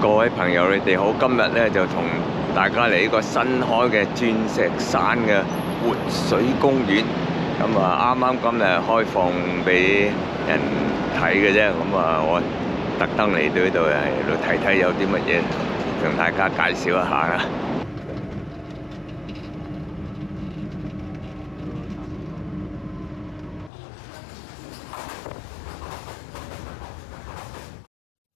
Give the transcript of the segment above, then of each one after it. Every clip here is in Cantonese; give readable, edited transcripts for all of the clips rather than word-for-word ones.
各位朋友，你哋好！今日咧就同大家嚟呢個新開嘅鑽石山嘅活水公園。咁啊，啱啱今日開放俾人睇嘅啫。咁啊，我特登嚟到呢度嚟睇睇有啲乜嘢，同大家介紹一下啦。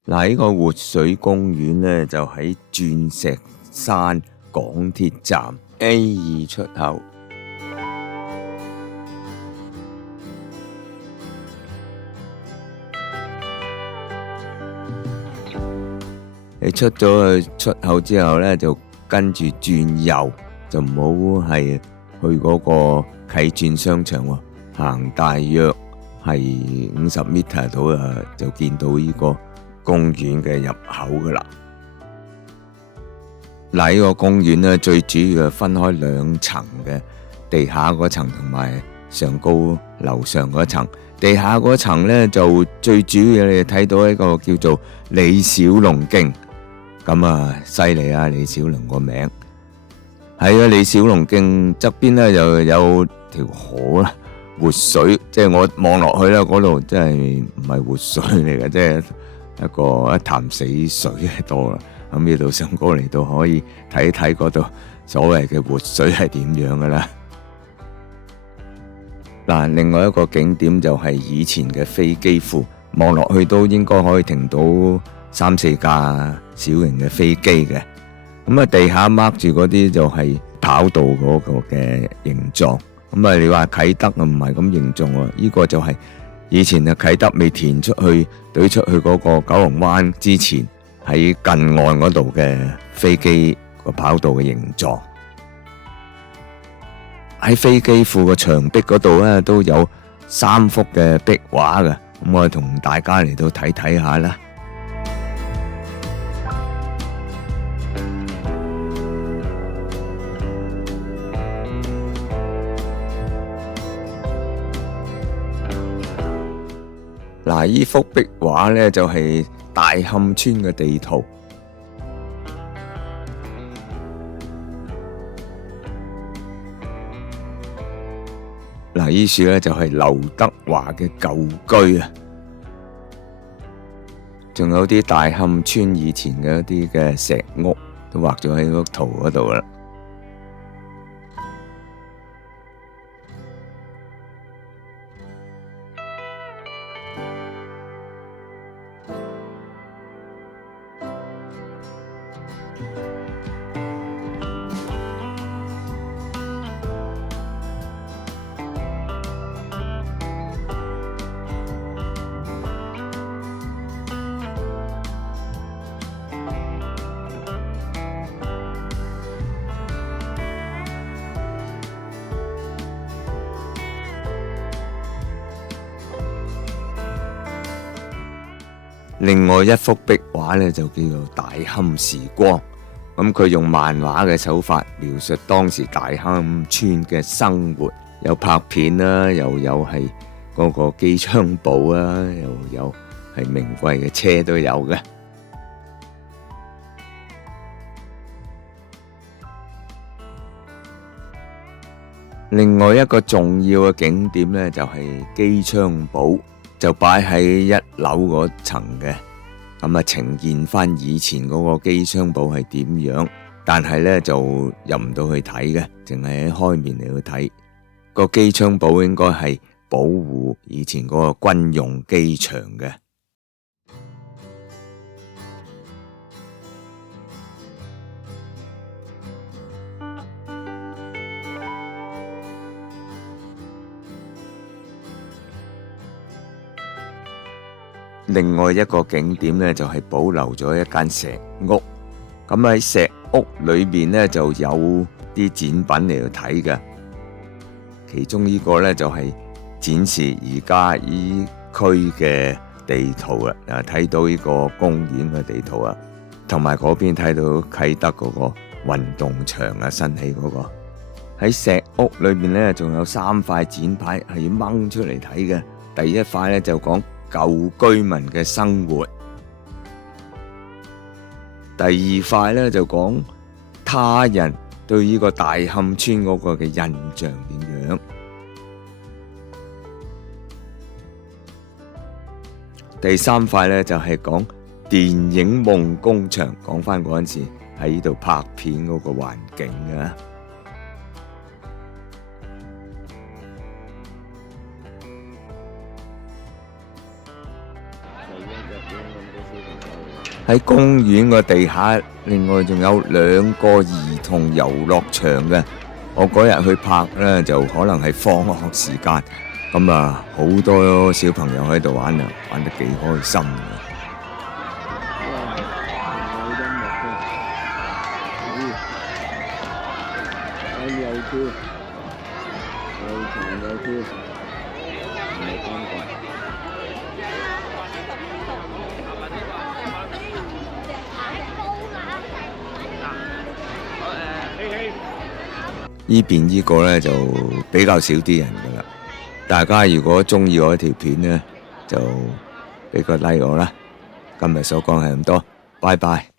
嗱，呢個活水公園呢，就喺鑽石山港鐵站 A2 出口。你出咗去出口之後呢，就跟住轉右，就唔好係去嗰個啟鑽商場喎，行大約係50 meter 到啊，就見到呢個公園嘅入口噶啦。嗱，呢個公園呢，最主要係分開2層嘅，地下嗰層同埋上高樓上嗰層。地下嗰層呢，就最主要你睇到一個叫做李小龍徑，咁啊犀利啊！李小龍個名喺個李小龍徑側邊呢，就有條河啦，活水，即係我望落去咧，嗰度真係唔係活水嚟嘅，即係一潭死水嘅多啦。咁呢度上高嚟到可以睇睇嗰度所謂嘅活水係點樣噶啦。嗱，另外一個景點就係以前嘅飛機庫，望落去都應該可以停到3-4架小型嘅飛機嘅。咁啊，地下 mark 住嗰啲就係跑道嗰個嘅形狀。咁啊，你話啟德唔係咁形狀喎，呢個就係以前嘅啟德未填出去對出去嗰個九龍灣之前，喺近岸嗰度嘅飛機個跑道嘅形狀。喺飛機庫個牆壁嗰度咧，都有3幅嘅壁畫嘅，咁我同大家嚟到睇睇下啦。嗱，呢幅壁畫咧就係大磡村嘅地圖。嗱，呢處咧就係劉德華嘅舊居啊，仲有啲大磡村以前嘅一啲嘅石屋都畫咗喺幅圖嗰度啦。另外一幅壁畫呢，就叫做《大磡時光》，咁佢用漫畫嘅手法描述當時大磡村嘅生活，有拍片啦，又有係嗰個機槍堡啦，又有係名貴嘅車都有嘅。另外一個重要嘅景點呢，就係機槍堡。就擺喺1樓嗰層嘅，咁啊呈現翻以前嗰個機槍堡係點樣，但係呢就入唔到去睇嘅，淨係喺開面嚟去睇。個機槍堡應該係保護以前嗰個軍用機場嘅。另外一個景點呢，就係保留咗一間石屋，咁喺石屋裏面呢，就有啲展品嚟到睇嘅，其中呢個呢，就係展示而家依區嘅地圖啦，睇到呢個公園嘅地圖啊，同埋嗰邊睇到啟德嗰個運動場啊，新起嗰個。喺石屋裏面呢，仲有3塊展牌係要掹出嚟睇嘅。第一塊呢，就講舊居民嘅生活，第二塊咧就講他人對呢個大磡村嗰個嘅印象點樣。第三塊咧就係講電影夢工場，講翻嗰陣時喺呢度拍片嗰個環境啊。喺公園個地下，另外仲有2個兒童遊樂場嘅。我嗰日去拍咧，就可能係放學時間，咁啊好多小朋友喺度玩啊，玩得幾開心嘅。呢邊呢個呢就比較少啲人噶啦，大家如果中意我條片呢，就俾個 like 我啦。今日所講係咁多，拜拜。